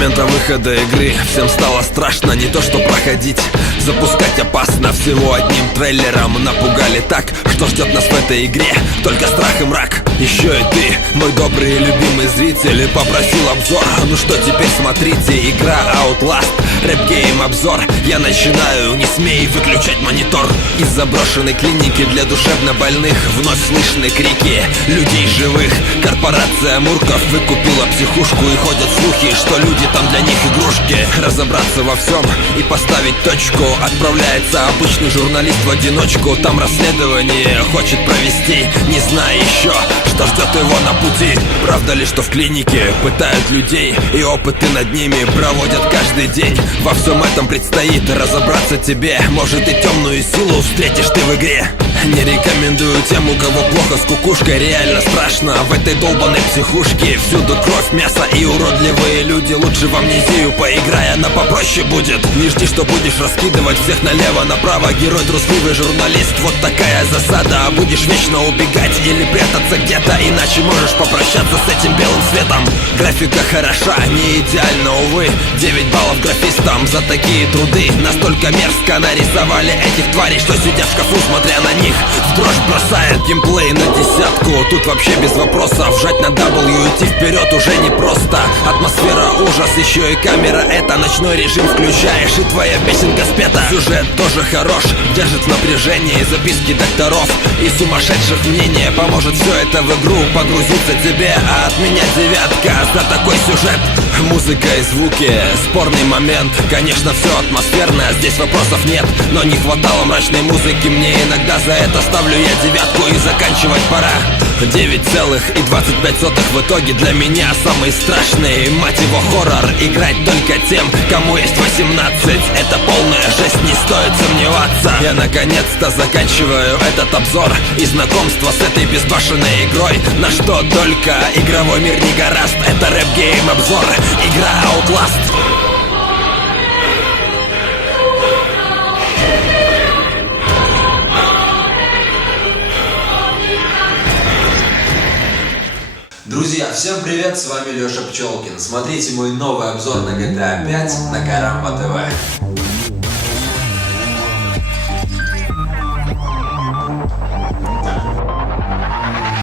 момента выхода игры всем стало страшно, не то что проходить. Запускать опасно, всего одним трейлером напугали так, что ждет нас в этой игре только страх и мрак. Еще и ты, мой добрый и любимый зритель, попросил обзор. Ну что теперь смотрите, игра Outlast, рэп-гейм обзор. Я начинаю, не смей выключать монитор. Из заброшенной клиники для душевнобольных вновь слышны крики людей живых. Корпорация Мурков выкупила психушку, и ходят слухи, что люди там для них игрушки. Разобраться во всем и поставить точку отправляется обычный журналист в одиночку. Там расследование хочет провести, не зная еще, что ждет его на пути. Правда ли, что в клинике пытают людей и опыты над ними проводят каждый день? Во всем этом предстоит разобраться тебе. Может, и темную силу встретишь ты в игре. Не рекомендую тем, у кого плохо с кукушкой. Реально страшно в этой долбанной психушке. Всюду кровь, мясо и уродливые люди. Лучше в амнезию поиграй, она попроще будет. Не жди, что будешь раскидывать всех налево-направо. Герой трусливый журналист, вот такая засада. А будешь вечно убегать или прятаться где-то, иначе можешь попрощаться с этим белым светом. Графика хороша, не идеально, увы. 9 баллов графистам за такие труды. Настолько мерзко нарисовали этих тварей, что сидя в шкафу, смотря на них, в дрожь бросает. Геймплей на 10, тут вообще без вопросов. Жать на W, идти вперед уже непросто. Атмосфера ужас, еще и камера. Это ночной режим включаешь, и твоя песенка спета. Сюжет тоже хорош, держит в напряжении. Записки докторов и сумасшедших мнения. Поможет все это в игру погрузиться тебе. А от меня 9 за такой сюжет. Музыка и звуки, спорный момент. Конечно, все атмосферно, здесь вопросов нет. Но не хватало мрачной музыки мне иногда. За это ставлю я 9 и заканчивать пора. 9,25 в итоге для меня самый страшный, мать его, хоррор. Играть только тем, кому есть 18. Это полная жесть, не стоит сомневаться. Я наконец-то заканчиваю этот обзор и знакомство с этой безбашенной игрой. На что только игровой мир не гораст. Это рэп-гейм обзор, игра Outlast. Друзья, всем привет, с вами Леша Пчелкин. Смотрите мой новый обзор на GTA 5 на Карамба ТВ.